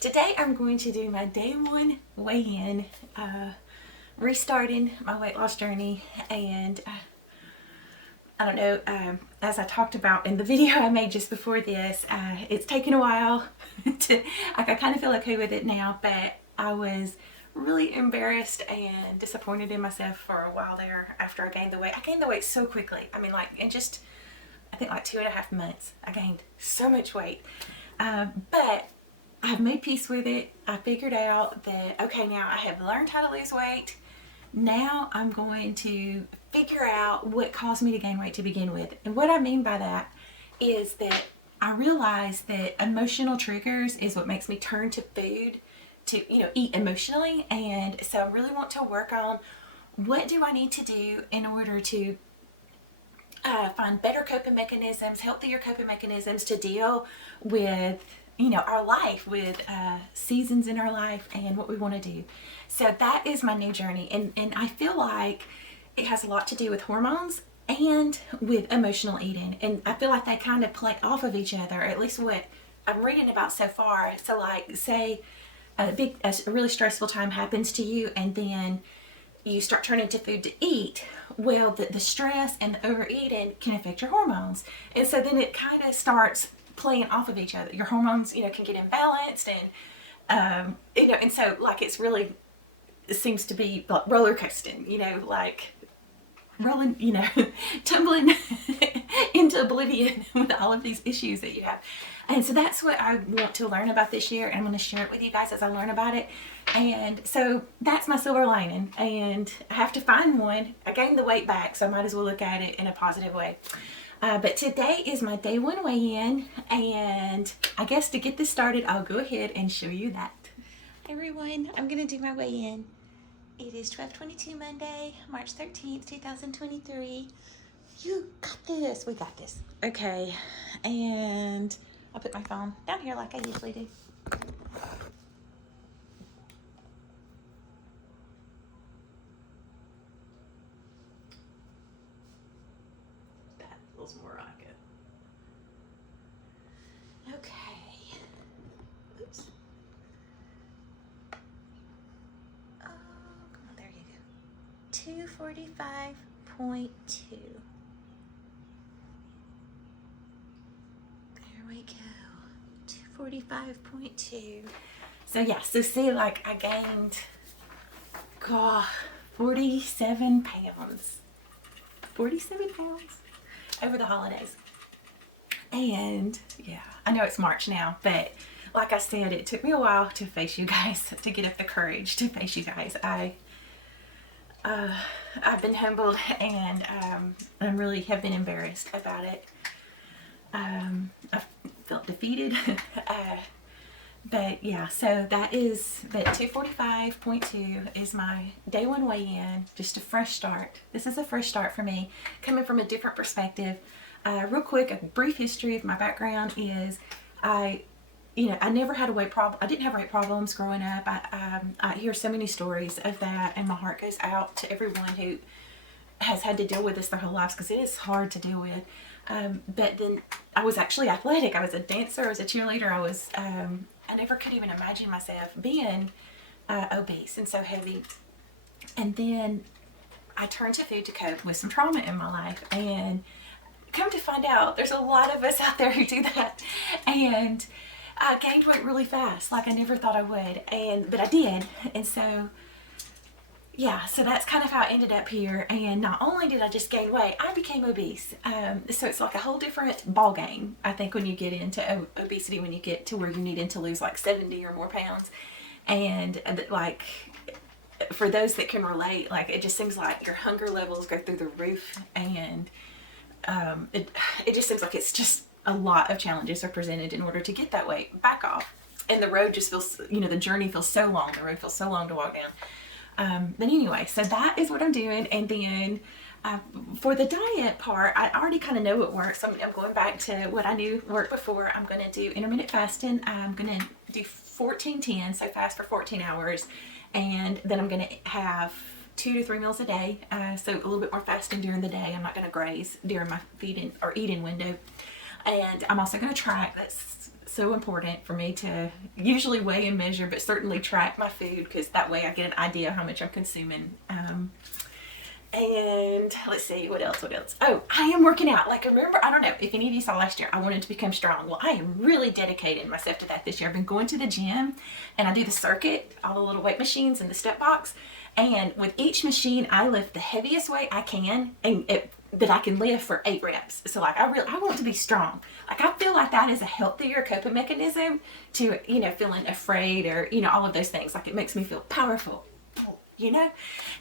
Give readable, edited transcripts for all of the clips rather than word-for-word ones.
Today I'm going to do my day one weigh-in, restarting my weight loss journey, and I don't know, as I talked about in the video I made just before this, it's taken a while to, I kind of feel okay with it now, but I was really embarrassed and disappointed in myself for a while there after I gained the weight. I gained the weight so quickly. I mean, like, in just, I think like 2.5 months, I gained so much weight. But I've made peace with it. I figured out that, okay, now I have learned how to lose weight. Now I'm going to figure out what caused me to gain weight to begin with. And what I mean by that is that I realize that emotional triggers is what makes me turn to food to, eat emotionally. And so I really want to work on what do I need to do in order to find better coping mechanisms, healthier coping mechanisms to deal with our life, with seasons in our life and what we want to do. So that is my new journey, and I feel like it has a lot to do with hormones and with emotional eating, and I feel like they kind of play off of each other, at least what I'm reading about so far. So like, say a really stressful time happens to you, and then you start turning to food to eat. Well, the stress and the overeating can affect your hormones, and so then it kind of starts playing off of each other. Your hormones, can get imbalanced, and and so like it seems to be like roller coasting, like rolling, tumbling into oblivion with all of these issues that you have. And so that's what I want to learn about this year, and I'm going to share it with you guys as I learn about it. And so that's my silver lining, and I have to find one. I gained the weight back, so I might as well look at it in a positive way. But today is my day one weigh-in, and I guess to get this started, I'll go ahead and show you that. Hey everyone, I'm going to do my weigh-in. It is 12/22 Monday, March 13th, 2023. You got this. We got this. Okay, and I'll put my phone down here like I usually do. That feels more like it. Okay. Oops. Oh, come on, there you go. 245.2. There we go. 245.2. So yeah, so see, like I gained 47 pounds. 47 pounds over the holidays. And yeah, I know it's March now, but like I said, it took me a while to face you guys, to get up the courage to face you guys. I've been humbled, and I really have been embarrassed about it. I felt defeated. But yeah, so that 245.2 is my day one weigh-in, just a fresh start. This is a fresh start for me, coming from a different perspective. Real quick, a brief history of my background is I never had a weight problem. I didn't have weight problems growing up. I hear so many stories of that, and my heart goes out to everyone who has had to deal with this their whole lives, because it is hard to deal with. But then I was actually athletic. I was a dancer. I was a cheerleader. I never could even imagine myself being obese and so heavy. And then I turned to food to cope with some trauma in my life. And come to find out, there's a lot of us out there who do that. And I gained weight really fast, like I never thought I would. But I did. And so yeah, so that's kind of how I ended up here. And not only did I just gain weight, I became obese. So it's like a whole different ball game, I think, when you get into obesity, when you get to where you needed to lose like 70 or more pounds. And like, for those that can relate, like it just seems like your hunger levels go through the roof, and it just seems like it's just a lot of challenges are presented in order to get that weight back off. And the road just feels, the journey feels so long. The road feels so long to walk down. But anyway, so that is what I'm doing. And then for the diet part, I already kind of know what works. I'm going back to what I knew worked before. I'm going to do intermittent fasting. I'm going to do 14-10, so fast for 14 hours. And then I'm going to have 2 to 3 meals a day. So a little bit more fasting during the day. I'm not going to graze during my feeding or eating window. And I'm also going to track. That's so important for me to usually weigh and measure, but certainly track my food, because that way I get an idea of how much I'm consuming. And let's see, what else? Oh, I am working out. Like, remember, I don't know if any of you saw last year, I wanted to become strong. Well, I am really dedicating myself to that this year. I've been going to the gym, and I do the circuit, all the little weight machines and the step box. And with each machine, I lift the heaviest weight I can, and that I can lift for 8 reps. So like, I want to be strong. Like, I feel like that is a healthier coping mechanism to, you know, feeling afraid or, you know, all of those things. Like, it makes me feel powerful, you know.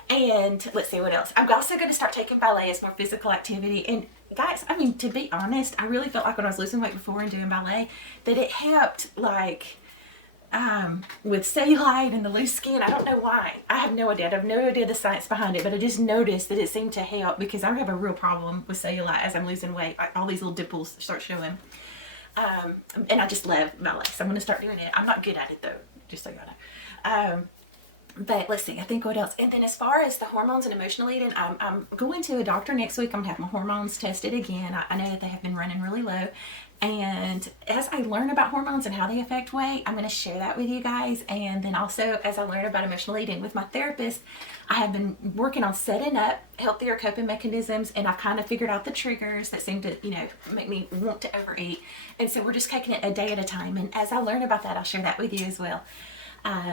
And let's see, what else? I'm also going to start taking ballet as more physical activity. And guys, I mean, to be honest, I really felt like when I was losing weight before and doing ballet that it helped, like, with cellulite and the loose skin. I don't know why. I have no idea. I have no idea the science behind it, but I just noticed that it seemed to help, because I have a real problem with cellulite as I'm losing weight. All these little dimples start showing. And I just love ballet, so I'm going to start doing it. I'm not good at it though, just so y'all know. But let's see, I think what else? And then as far as the hormones and emotional eating, I'm going to a doctor next week. I'm gonna have my hormones tested again. I know that they have been running really low. And as I learn about hormones and how they affect weight, I'm going to share that with you guys. And then also, as I learn about emotional eating with my therapist, I have been working on setting up healthier coping mechanisms, and I've kind of figured out the triggers that seem to, you know, make me want to overeat. And so we're just taking it a day at a time. And as I learn about that, I'll share that with you as well.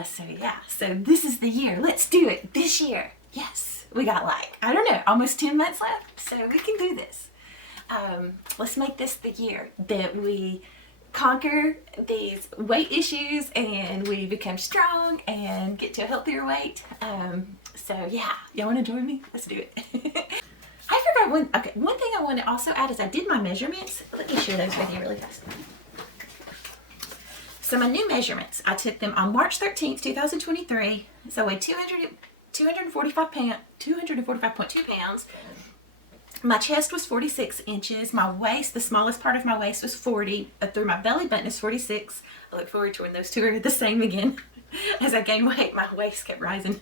So yeah, so this is the year. Let's do it this year. Yes, we got, like, I don't know, almost 10 months left, so we can do this. Let's make this the year that we conquer these weight issues and we become strong and get to a healthier weight. So yeah, y'all want to join me? Let's do it. I forgot one thing I want to also add is I did my measurements. Let me share those with you really fast. So my new measurements, I took them on March 13th, 2023. So I weighed 245.2 pounds. My chest was 46 inches. My waist, the smallest part of my waist, was 40. Through my belly button is 46. I look forward to when those two are the same again. As I gain weight, my waist kept rising.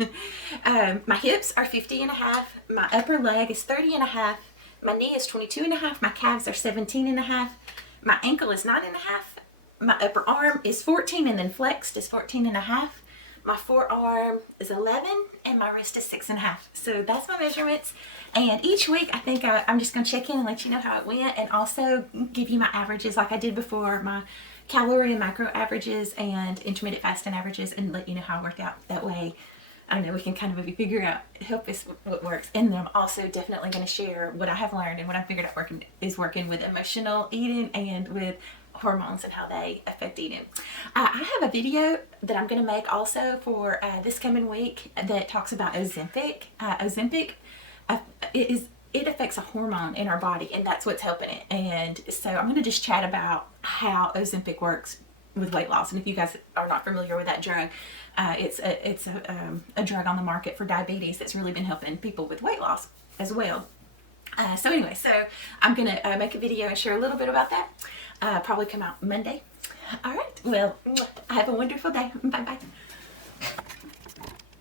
My hips are 50.5. My upper leg is 30.5. My knee is 22.5. My calves are 17.5. My ankle is 9.5. My upper arm is 14, and then flexed is 14.5. My forearm is 11, and my wrist is 6.5. So that's my measurements. And each week, I think I'm just going to check in and let you know how it went, and also give you my averages like I did before, my calorie and macro averages and intermittent fasting averages, and let you know how I worked out. That way, I don't know, we can kind of maybe figure out, help us what works. And then I'm also definitely going to share what I have learned and what I figured out working with emotional eating and with hormones and how they affect eating. I have a video that I'm going to make also for this coming week that talks about Ozempic. It affects a hormone in our body, and that's what's helping it. And so I'm going to just chat about how Ozempic works with weight loss. And if you guys are not familiar with that drug, it's a drug on the market for diabetes that's really been helping people with weight loss as well. So anyway, so I'm going to make a video and share a little bit about that. Probably come out Monday. All right. Well, have a wonderful day. Bye-bye.